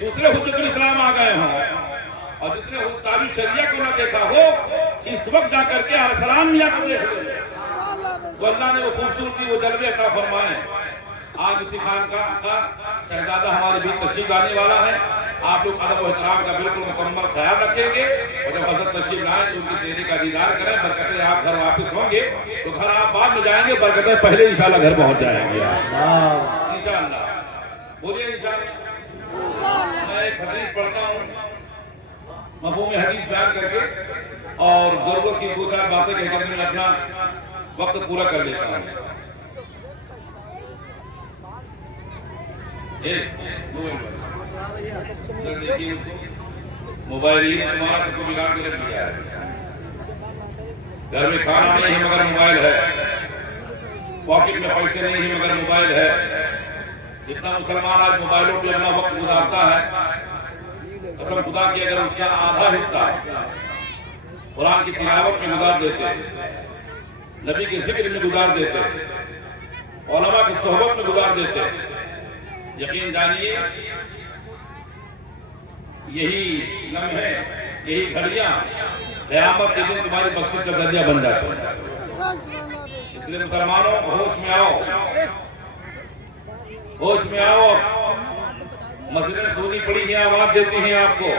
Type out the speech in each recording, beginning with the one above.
دوسرے حجت الاسلام آ گئے ہوں اور جس نے تابع شریعہ کو نہ دیکھا ہو اس وقت جا کر کے ارسلان میاں کو دیکھ لے تو اللہ نے وہ خوبصورتی وہ جلوے عطا فرمائے۔ آج اسی خانقاہ کا شہزادہ ہمارے بیچ تشریف لانے والا ہے، آپ لوگ ادب و احترام کا بالکل مکمل خیال رکھیں گے اور جب حضرت تشریف لائیں تو ان کے چہرے کا دیدار کریں، برکتیں آپ گھر واپس ہوں گے تو گھر آپ بعد میں جائیں گے، برکتیں پہلے انشاءاللہ گھر پہنچ جائیں گے انشاءاللہ۔ بولیے انشاءاللہ۔ میں ایک حدیث پڑھتا ہوں، مفہوم حدیث بیان کر کے اور ضرورت کی دو چار باتیں کہہ کر میں اپنا وقت پورا کر لیتا ہوں۔ موبائل ہمارا سب کو بگاڑ کے رکھ دیا ہے، گھر میں کھانا نہیں ہے مگر موبائل ہے، پاکٹ میں پیسے نہیں ہے مگر موبائل ہے۔ جتنا مسلمان آج موبائلوں پہ اپنا وقت گزارتا ہے، قسم خدا کی اگر اس کا آدھا حصہ قرآن کی تلاوت میں گزار دیتے، نبی کے ذکر میں گزار دیتے، علماء کی صحبت میں گزار دیتے، یقین جانیے یہی لمحے یہی گھڑیاں قیامت کے دن تمہاری بخشش کا ذریعہ بن جاتے ہیں۔ اس لیے مسلمانوں ہوش میں آؤ، ہوش میں آؤ۔ مسجدیں سونی پڑی ہیں، آواز دیتی ہیں آپ کو،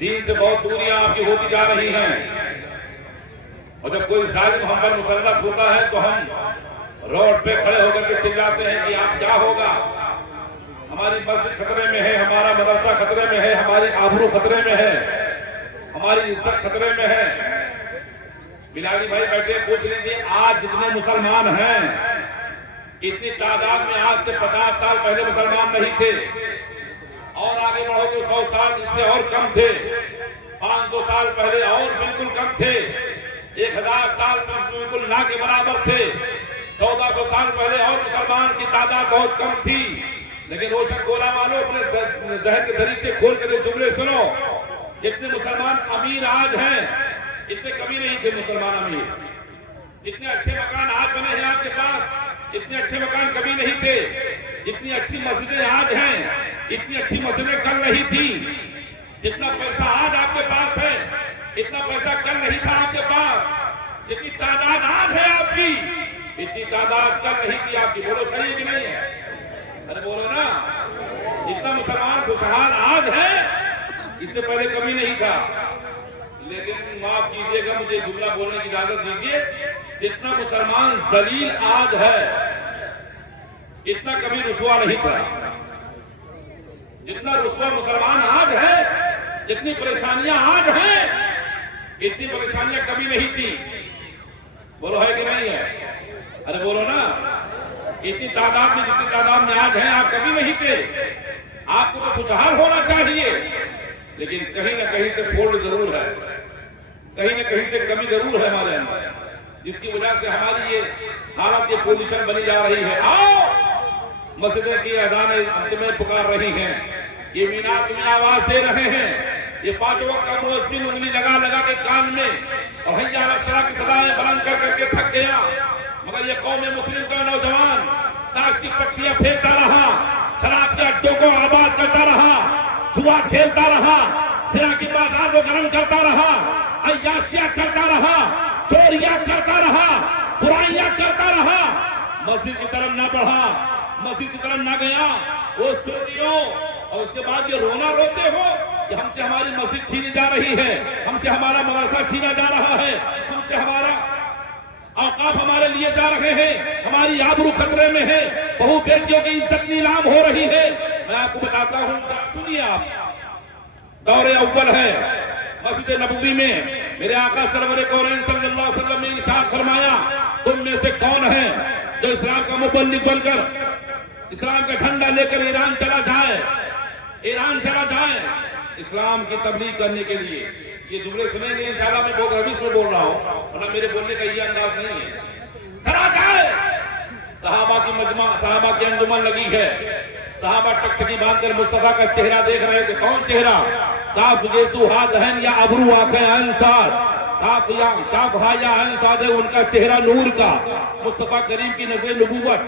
دین سے بہت دوریاں آپ کی ہوتی جا رہی ہیں، اور جب کوئی ظالم ہم پر مسلط ہوتا ہے تو ہم روڈ پہ کھڑے ہو کر کے چلاتے ہیں کہ آپ کیا ہوگا، ہماری مسجد خطرے میں ہے، ہمارا مدرسہ خطرے میں ہے، ہماری آبرو خطرے میں ہے، ہماری عزت خطرے میں ہے۔ بلالی بھائی بیٹھے پوچھ لیجیے، آج جتنے مسلمان ہیں اتنی تعداد میں آج سے 50 سال پہلے مسلمان نہیں تھے، اور آگے بڑھو تو 100 سال اتنے اور کم تھے، 500 سال پہلے اور بالکل کم تھے، 1000 سال بالکل نہ کے برابر تھے، 1400 سال پہلے اور مسلمان کی تعداد بہت کم تھی۔ لیکن روشن گولا والوں اپنے ذہن کے دریچے کھول کر جملے سنو، جتنے مسلمان امیر آج ہیں اتنے کبھی نہیں تھے مسلمان امیر، اتنے اچھے مکان آج بنے ہیں آپ کے پاس، اتنے اچھے مکان کبھی نہیں تھے، اتنی اچھی مسجدیں آج ہیں اتنی اچھی مسجدیں کل نہیں تھی، جتنا پیسہ آج آپ کے پاس ہے اتنا پیسہ کل نہیں تھا آپ کے پاس، جتنی تعداد آج ہے آپ کی اتنی تعداد کل نہیں تھی آپ کی۔ بولو صحیح ہے کہ نہیں ہے؟ ارے بولو نا، جتنا مسلمان خوشحال آج ہے اس سے پہلے کبھی نہیں تھا۔ لیکن معاف کیجئے گا، مجھے جملہ بولنے کی اجازت دیجئے، جتنا مسلمان ذلیل آج ہے اتنا کبھی رسوا نہیں تھا، جتنا رسوا مسلمان آج ہے، جتنی پریشانیاں آج ہیں اتنی پریشانیاں کبھی نہیں تھی۔ بولو ہے کہ نہیں ہے؟ ارے بولو نا، اتنی تعداد میں جتنی تعداد میں آج ہیں آپ کبھی نہیں تھے۔ آپ کو تو خوشحال ہونا چاہیے، لیکن کہیں نہ کہیں سے فولٹ ضرور ہے، کہیں نہ کہیں سے کمی ضرور ہے ہمارے اندر، جس کی وجہ سے ہماری یہ حالت یہ پوزیشن بنی جا رہی ہے۔ آؤ، مسجدیں کی اذانیں تمہیں پکار رہی ہیں، یہ مینار تمہیں آواز دے رہے ہیں، یہ 5 وقت کا مؤذن انگلی لگا لگا کے کان میں اور حی علی الصلاۃ کی صدائیں بلند کر کر کے تھک گیا، مگر یہ قوم مسلم کا نوجوان تاش کی پٹیاں پھینکتا رہا، شراب کے اڈوں کو آباد کرتا رہا، جوا کھیلتا رہا، زنا کی بازار کو گرم کرتا رہا، عیاشیاں کرتا رہا، چوریاں کرتا رہا، برائیاں کرتا رہا، مسجد کی طرف نہ بڑھا، مسجد کی طرف نہ گیا۔ وہ سنیوں اور اس کے بعد یہ رونا روتے ہو کہ ہم سے ہماری مسجد چھینی جا رہی ہے، ہم سے ہمارا مدرسہ چھینا جا رہا ہے، ہم سے ہمارا اوقاف ہمارے لیے جا رہے ہیں، ہماری آبرو خطرے میں ہے، بہو بیٹیوں کی عزت نیلام ہو رہی ہے۔ میں آپ کو بتاتا ہوں، سنیے آپ، دور اول ہے مسجد نبوی میں میرے آقا سرور کونین صلی اللہ علیہ وسلم نے ارشاد فرمایا، تم میں سے کون ہے جو اسلام کا مبلغ بن کر اسلام کا جھنڈا لے کر ایران چلا جائے، ایران چلا جائے اسلام کی تبلیغ کرنے کے لیے۔ یہ جملے سنیں گے انشاءاللہ، میں بہت روش میں بول رہا ہوں، ورنہ میرے بولنے کا یہ انداز نہیں ہے۔ چلا جائے، صحابہ کی مجمع، صحابہ کی انجمن لگی ہے، صحابہ ٹکٹکی باندھ کر مصطفیٰ کا چہرہ دیکھ رہے تھے۔ کون چہرہ؟ کاف گیسو ہاتھ دہن یا ابرو آنکھیں انصار، کیا بھایا انصاد ہے ان کا چہرہ نور کا، مصطفیٰ کریم کی نظر نبوت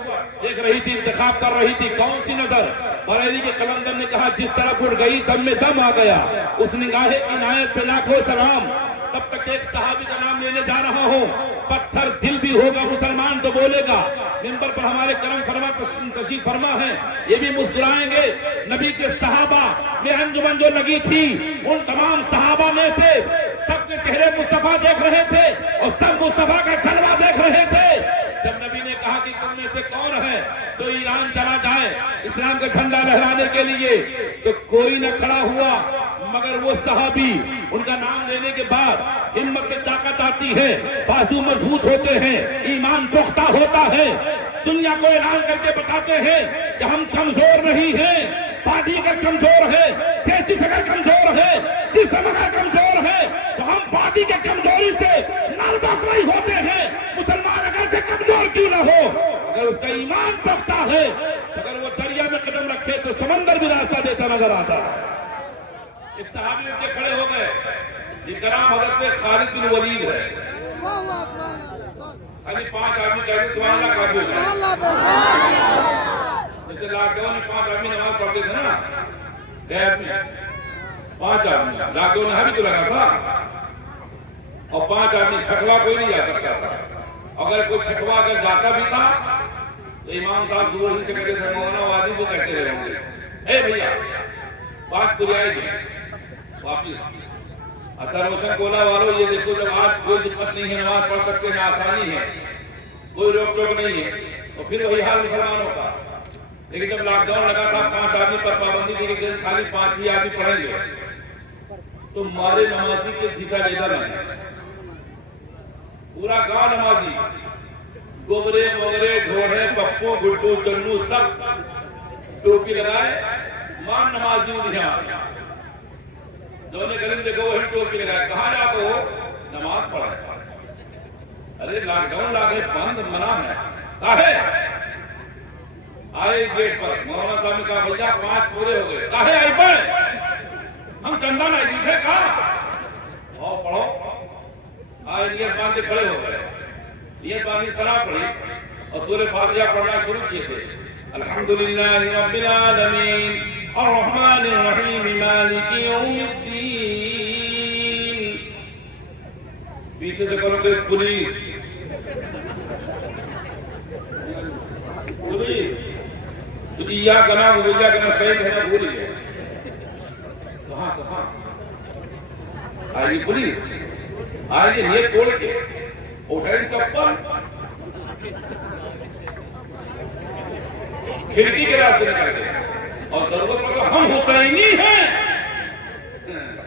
دیکھ رہی تھی، انتخاب کر رہی تھی، کون سی نظر؟ بریلی کے قلندر نے کہا جس طرح اڑ گئی دم میں دم آ گیا، اس نگاہ عنایت پہ لاکھوں سلام۔ تب تک ایک صحابی کا نام لینے جا رہا ہوں، پتھر دل بھی ہوگا مسلمان تو بولے گا۔ منبر پر ہمارے کرم فرما تشریف فرما ہے، یہ بھی مسکرائیں گے۔ نبی کے صحابہ میں انجمن جو لگی تھی، ان تمام صحابہ میں سے سب کے چہرے مصطفیٰ دیکھ رہے تھے اور سب مصطفیٰ کا جلوہ دیکھ رہے تھے۔ جب نبی نے کہا کہ تم میں سے کون ہے تو ایران چلا جائے اسلام کا جھنڈا لہرانے کے لیے، تو کوئی نہ کھڑا ہوا مگر وہ صحابی۔ ان کا نام لینے کے بعد ہمت میں طاقت آتی ہے، بازو مضبوط ہوتے ہیں، ایمان پختہ ہوتا ہے، دنیا کو اعلان کر کے بتاتے ہیں کہ ہم کمزور نہیں ہیں، باڈی اگر کمزور ہے، چیچس اگر کمزور ہے، جسم اگر کمزور ہے تو ہم باڈی کے کمزوری سے نالباس نہیں ہوتے ہیں۔ مسلمان اگر سے کمزور کیوں نہ ہو، اگر اس کا ایمان پختہ ہے، اگر وہ دریا میں قدم رکھے تو سمندر بھی راستہ دیتا نظر آتا ہے۔ ایک صحابی اٹھ کے کھڑے ہو گئے، یہ کرام حضرت خالد بن ولید ہے۔ ابھی 5 آدمی کہتے سبحان اللہ کافی ہو جائے، جیسے لاک ڈاؤن میں 5 آدمی نماز پڑھتے تھے نا، قید میں 5 آدمی، لاک ڈاؤن یہاں بھی تو لگا تھا، اور 5 آدمی، چھٹوا کوئی نہیں جا سکتا تھا۔ اگر کوئی چھٹوا اگر جاتا بھی تھا تو امام صاحب دور ہی سے کہتے تھے مولانا واجب کو کہتے رہے ہوں گے، اے بھیا 5 پوری آئے گی واپس۔ اچھا روشن گولا والوں یہ دیکھو، جب آج کوئی دقت نہیں ہے، نماز پڑھ سکتے ہیں، آسانی ہے، کوئی روک ٹوک نہیں ہے، تو پھر وہی حال مسلمانوں کا۔ لیکن جب لاک ڈاؤن لگا تھا، 5 آدمی پر پابندی تھی کہ خالی 5 ہی آدمی پڑھیں گے، تو مارے نمازی کے چھیٹا لیتا نہیں، پورا گاؤں نمازی، گوبرے موگرے ڈھوڑے پپو گڈو چنو سب ٹوپی لگائے، مان نمازی اڑیا، جو نے گلی دیکھو وہی ٹوپی لگائے، کہاں جا کو نماز پڑھے۔ ارے لاک ڈاؤن لاگے بند منع ہے، کاہے آئے گیٹ پر مولانا صاحب نے کہا بھیا 5 پورے ہو گئے، کاہے آئی پڑھ ہم چندہ نہیں دیکھے، کہاں آؤ پڑھو۔ آئے نیت باندھ کے کھڑے ہو گئے، نیت باندھی صلاح پڑھی اور سورہ فاتحہ پڑھنا شروع کیے تھے۔ الحمدللہ رب العالمین الرحمن الرحیم مالک یوم الدین۔ پیچھے سے کرو کہ پولیس تو ایاک نعبد و ایاک نستعین کہنا بھول گئے، کہاں آئے گی پولیس، آئے گی نیت توڑ کے اٹھائیں چپل کھڑکی کے راستے نکل گئے، اور ضرورت پڑا ہم حسینی ہیں،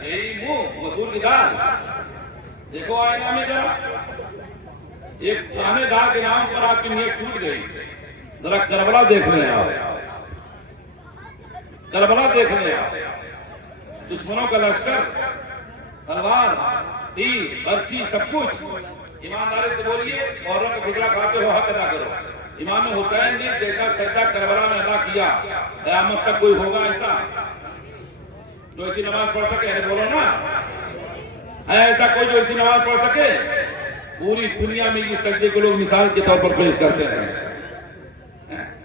یہی منہ وصول کی دار۔ دیکھو آئینہ میں ذرا، ایک تھانے دار کے نام پر آپ کی نیت ٹوٹ گئی، ذرا کربلا دیکھ لیں آپ، کربلا دیکھ لیں آپ، دشمنوں کا لشکر، تلوار، تیر، برچھی، سب کچھ۔ ایمانداری سے بولیے، محرم کا ٹکڑا کھاتے ہو حق ادا کرو۔ امام حسین نے جیسا سجدہ کربلا میں ادا کیا، قیامت تک کوئی ہوگا ایسا جو ایسی نماز پڑھ سکے؟ ہے بولو نا، ہے ایسا کوئی جو ایسی نماز پڑھ سکے؟ پوری دنیا میں یہ سجدے کو لوگ مثال کے طور پر پیش کرتے ہیں۔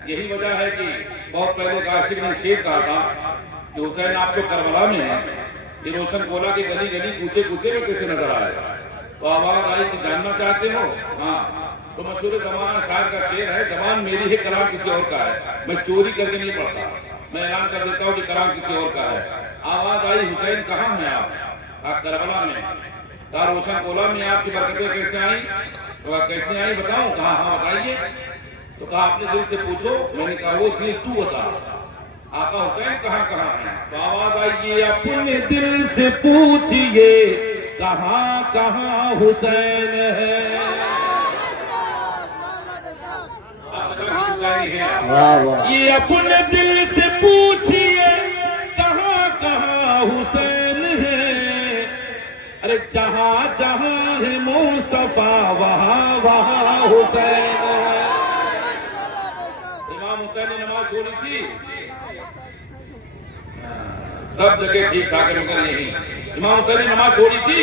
یہی وجہ ہے کہ بہت پہلے عاشق نے شعر کہا تھا کہ حسین آپ تو کربلا میں ہیں، یہ روشن گولا کی گلی گلی کوچے کوچے میں کیسے نظر آئے؟ تو آواز آئی کہ جاننا چاہتے ہو؟ ہاں، تو مشہور زمانہ شاعر کا شعر ہے، زبان میری ہے کلام کسی اور کا ہے، میں چوری کر کے نہیں پڑھتا، میں اعلان کر دیتا ہوں کہ کلام کسی اور کا ہے۔ آواز آئی حسین کہاں ہیں آپ؟ کربلا میں۔ کہا روشن گولا میں آپ کی برکتیں کیسے آئیں؟ تو کہا کیسے آئیں بتاؤں؟ کہا ہاں بتائیے۔ تو کہا اپنے دل سے پوچھو۔ میں نے کہا وہ دل تو بتا، آقا حسین کہاں کہاں ہیں؟ تو آواز آئی اپنے دل سے پوچھئے کہاں کہاں حسین ہے۔ یہ اپنے دل سے پوچھئے کہاں کہاں حسین ہے، ارے جہاں جہاں ہے مصطفیٰ وہاں وہاں حسین ہے۔ امام حسین نے نماز چھوڑی تھی، سب جگہ ٹھیک ٹھاک ہے مگر یہی امام حسین نے نماز چھوڑی تھی،